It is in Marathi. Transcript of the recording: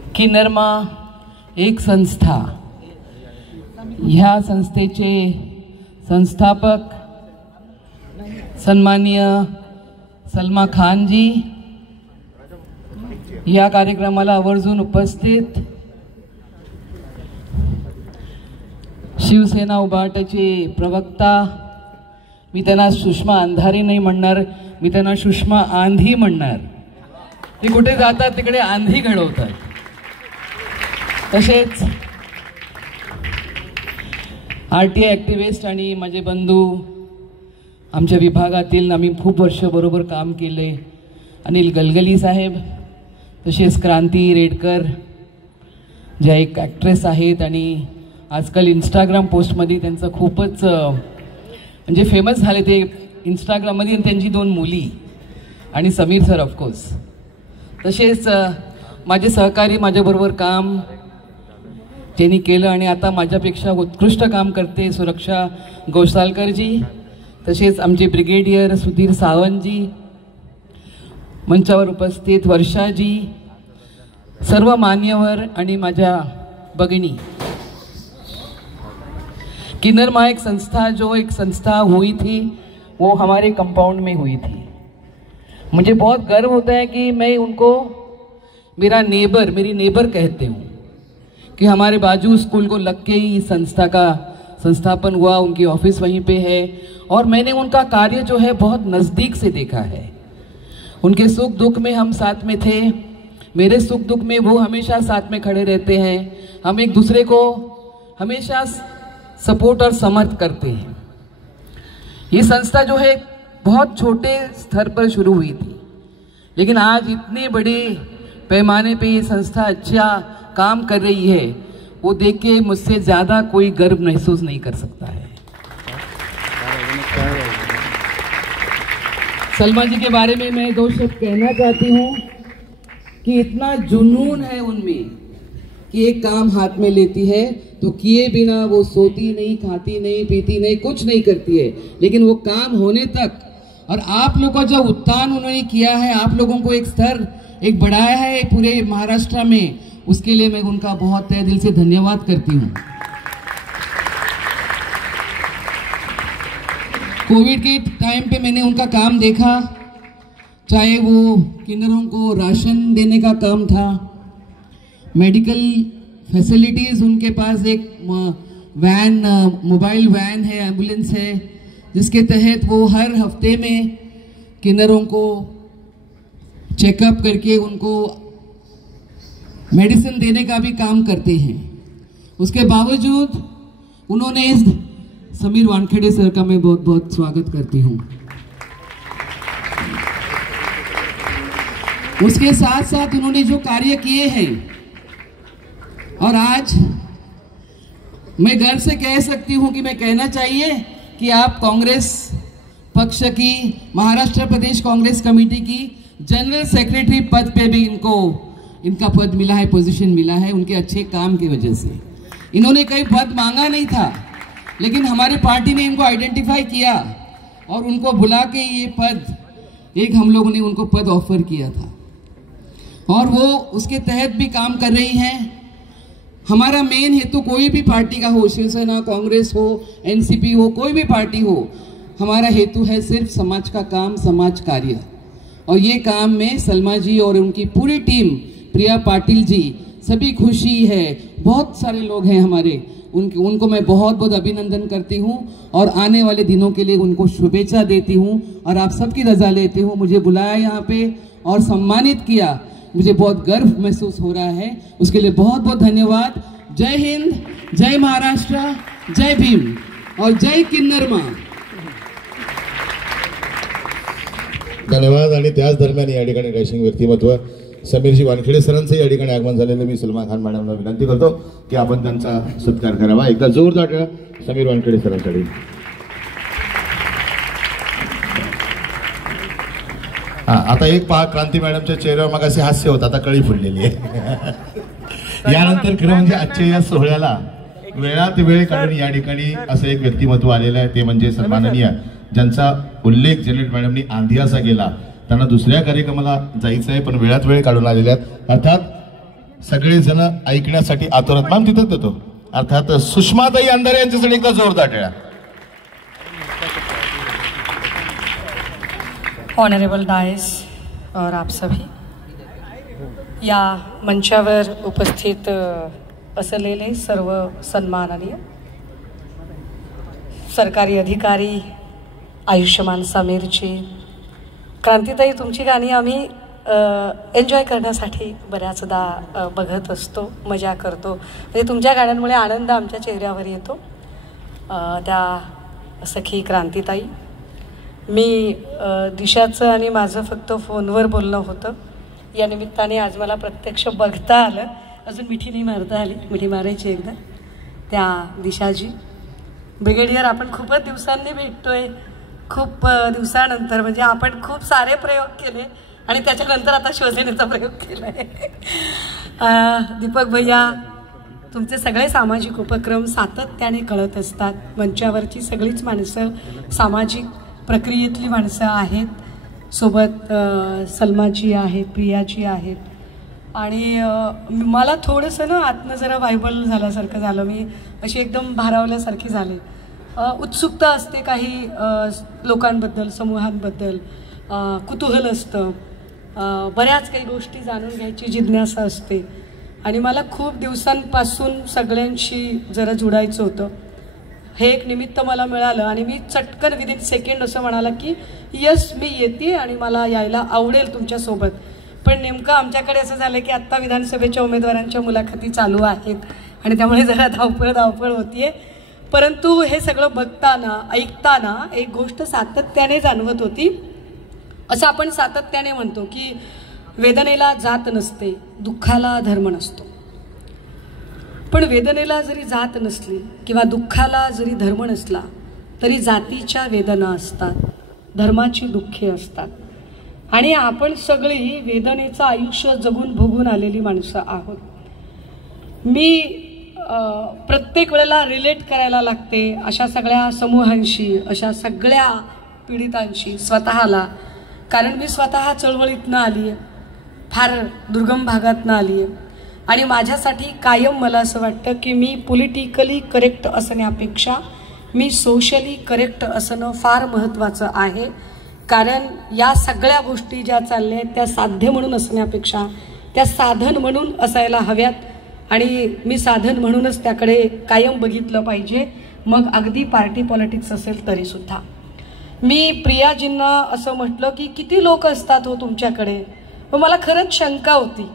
किन्नरमा एक संस्था, ह्या संस्थेचे संस्थापक सन्माननीय सलमा खान जी या कार्यक्रमाला आवर्जून उपस्थित, शिवसेना उभाटाचे प्रवक्ता, मी त्यांना सुषमा अंधारे नाही म्हणणार, मी त्यांना सुषमा आंधी म्हणणार, ते कुठे जातात तिकडे आंधी घडवतात. तसेच आरटीआय ॲक्टिव्हिस्ट आणि माझे बंधू, आमच्या विभागातील आम्ही खूप वर्ष बरोबर काम केले, अनिल गलगली साहेब, तसेच क्रांती रेडकर ज्या एक ॲक्ट्रेस आहेत आणि आजकाल इंस्टाग्राम पोस्टमध्ये त्यांचं खूपच म्हणजे फेमस झाले ते इंस्टाग्राममध्ये, त्यांची 2 मुली, आणि समीर सर ऑफकोर्स. तसेच माझे सहकारी, माझ्याबरोबर काम ज्यांनी केलं आणि आता माझ्यापेक्षा उत्कृष्ट काम करते सुरक्षा गोसालकरजी, तसेच आमचे ब्रिगेडियर सुधीर सावंतजी, मंचावर उपस्थित वर्षाजी, सर्व मान्यवर आणि माझ्या भगिनी. किन्नरमा एक संस्था, जो एक संस्था हुई थी वो हमारे कंपाउंड में हुई थी. मुझे बहुत गर्व होता है कि मैं उनको मेरी नेबर कहते हूँ, कि हमारे बाजू स्कूल को लग के ही इस संस्था का संस्थापन हुआ, उनकी ऑफिस वहीं पे है और मैंने उनका कार्य जो है बहुत नज़दीक से देखा है. उनके सुख दुख में हम साथ में थे, मेरे सुख दुख में वो हमेशा साथ में खड़े रहते हैं, हम एक दूसरे को हमेशा सपोर्ट और समर्थ करते हैं. ये संस्था जो है बहुत छोटे स्तर पर शुरू हुई थी, लेकिन आज इतने बड़े पैमाने पे ये संस्था अच्छा काम कर रही है, वो देख के मुझसे ज़्यादा कोई गर्व महसूस नहीं कर सकता है. सलमा जी के बारे में मैं 2 शब्द कहना चाहती हूँ कि इतना जुनून है उनमें कि एक काम हाथ में लेती है तो किए बिना वो सोती नहीं, खाती नहीं, पीती नहीं, कुछ नहीं करती है, लेकिन वो काम होने तक, और आप लोगों का जो उत्थान उन्होंने किया है, आप लोगों को एक स्तर एक बढ़ाया है पूरे महाराष्ट्र में, उसके लिए मैं उनका बहुत तहे दिल से धन्यवाद करती हूँ. कोविड के टाइम पे मैंने उनका काम देखा, चाहे वो किन्नरों को राशन देने का काम था, मेडिकल फैसिलिटीज़, उनके पास एक वैन, मोबाइल वैन है, एम्बुलेंस है, जिसके तहत वो हर हफ्ते में किन्नरों को चेकअप करके उनको मेडिसिन देने का भी काम करते हैं. उसके बावजूद उन्होंने इस समीर वानखेड़े सर का मैं बहुत बहुत स्वागत करती हूँ. उसके साथ साथ उन्होंने जो कार्य किए हैं, और आज मैं गर्व से कह सकती हूँ कि मैं कहना चाहिए कि आप कांग्रेस पक्ष की, महाराष्ट्र प्रदेश कांग्रेस कमेटी की जनरल सेक्रेटरी पद पे भी इनका पद मिला है, पोजीशन मिला है, उनके अच्छे काम की वजह से. इन्होंने कई पद मांगा नहीं था, लेकिन हमारी पार्टी ने इनको आइडेंटिफाई किया और उनको बुला के ये पद, एक हम लोगों ने उनको पद ऑफर किया था और वो उसके तहत भी काम कर रही हैं. हमारा मेन हेतु कोई भी पार्टी का हो, शिवसेना, कांग्रेस हो, एनसीपी हो, कोई भी पार्टी हो, हमारा हेतु है सिर्फ समाज का काम, समाज कार्य. और ये काम में सलमा जी और उनकी पूरी टीम, प्रिया पाटिल जी, सभी खुशी है. बहुत सारे लोग हैं हमारे, उनको मैं बहुत बहुत अभिनंदन करती हूँ और आने वाले दिनों के लिए उनको शुभेच्छा देती हूँ और आप सबकी रजा लेती हूँ. मुझे बुलाया यहाँ पे और सम्मानित किया, मुझे बहुत गर्व महसूस हो रहा है, उसके लिए बहुत बहुत धन्यवाद. जय हिंद, जय महाराष्ट्र, जय भीम और जय किन्नरमा. धन्यवाद. आणि त्याच दरम्यान या ठिकाणी रॅशिंग व्यक्तिमत्व समीरजी वानखेडे सरांचं या ठिकाणी आगमन झालेलं, मी सलमा खान मॅडमला विनंती करतो की आपण त्यांचा सत्कार करावा. एकदा जोरदार टाळ्या समीर वानखेडे सरांसाठी. आता एक पहा, क्रांती मॅडमच्या चेहऱ्यावर मग असे हास्य होतं, आता कळी फुललेली आहे. यानंतर खरं म्हणजे आजच्या या सोहळ्याला वेळात वेळ काढून या ठिकाणी असं एक व्यक्तिमत्व आलेलं आहे, ते म्हणजे सन्माननीय, ज्यांचा उल्लेख जेनेट मॅडमनी आंधी असा केला, त्यांना दुसऱ्या कार्यक्रमाला जायचं आहे पण वेळात वेळ काढून आलेल्या आहेत. अर्थात सगळेजण ऐकण्यासाठी आतुर आहेत. मॅम तिथंच देतो. अर्थात सुषमाताई अंधारे यांच्यासाठी एकदा जोरदार टाळ्या. ऑनरेबल डायस और आप सभी या मंचावर उपस्थित असलेले सर्व सन्माननीय सरकारी अधिकारी, आयुष्यमान समीरजी, क्रांतीताई, तुमची गाणी आम्ही एन्जॉय करण्यासाठी बऱ्याचदा बघत असतो, मजा करतो. म्हणजे तुमच्या गाण्यांमुळे आनंद आमच्या चेहऱ्यावर येतो. त्या सखी क्रांतीताई, मी दिशाचं आणि माझं फक्त फोनवर बोलणं होतं. या निमित्ताने आज मला प्रत्यक्ष बघता आलं. अजून मिठी नाही मारता आली, मिठी मारायची एकदा. त्या दिशाजी ब्रिगेडियर, आपण खूपच दिवसांनी भेटतोय, खूप दिवसानंतर. म्हणजे आपण खूप सारे प्रयोग केले आणि त्याच्यानंतर आता शिवसेनेचा प्रयोग केला आहे. दीपक भैया, तुमचे सगळे सामाजिक उपक्रम सातत्याने कळत असतात. मंचावरची सगळीच माणसं सामाजिक प्रक्रियेतली माणसं आहेत. सोबत सलमाजी आहेत, प्रियाजी आहेत. आणि मला थोडंसं ना आतनं जरा व्हायबल झाल्यासारखं झालं. मी अशी एकदम भारावल्यासारखी झाले. उत्सुकता असते काही लोकांबद्दल, समूहांबद्दल, कुतूहल असतं, बऱ्याच काही गोष्टी जाणून घ्यायची जिज्ञासा असते. आणि मला खूप दिवसांपासून सगळ्यांशी जरा जुडायचं होतं. हे एक निमित्त मला मिळालं आणि मी चटकन विदिन सेकंड असं म्हणाला की यस, मी येते आणि मला यायला आवडेल तुमच्यासोबत. पण नेमकं आमच्याकडे असं झालं की आत्ता विधानसभेच्या उमेदवारांच्या मुलाखती चालू आहेत आणि त्यामुळे जरा धावपळ होतीये. परंतु हे सगळं बघताना, ऐकताना एक गोष्ट सातत्याने जाणवत होती. असं आपण सातत्याने म्हणतो की वेदनेला जात नसते, दुःखाला धर्म नसतो. पण वेदनेला जरी जात नसली किंवा दुःखाला जरी धर्म नसला तरी जातीच्या वेदना असतात, धर्माची दुःखे असतात. आणि आपण सगळी वेदनेचं आयुष्य जगून भोगून आलेली माणसं आहोत. मी प्रत्येक वेळेला रिलेट करायला लागते अशा सगळ्या समूहांशी, अशा सगळ्या पीडितांशी स्वतःला. कारण मी स्वतः चळवळीतनं आली आहे, फार दुर्गम भागातनं आली आहे. आणि माझ्यासाठी कायम मला असं वाटतं की मी पॉलिटिकली करेक्ट असण्यापेक्षा मी सोशली करेक्ट असणं फार महत्त्वाचं आहे. कारण या सगळ्या गोष्टी ज्या चालल्या आहेत त्या साध्य म्हणून असण्यापेक्षा त्या साधन म्हणून असायला हव्यात. आणि मी साधन म्हणूनच त्याकडे कायम बघितलं पाहिजे, मग अगदी पार्टी पॉलिटिक्स असेल तरीसुद्धा. मी प्रियाजींना असं म्हटलं की किती लोक असतात हो तुमच्याकडे. मग मला खरंच शंका होती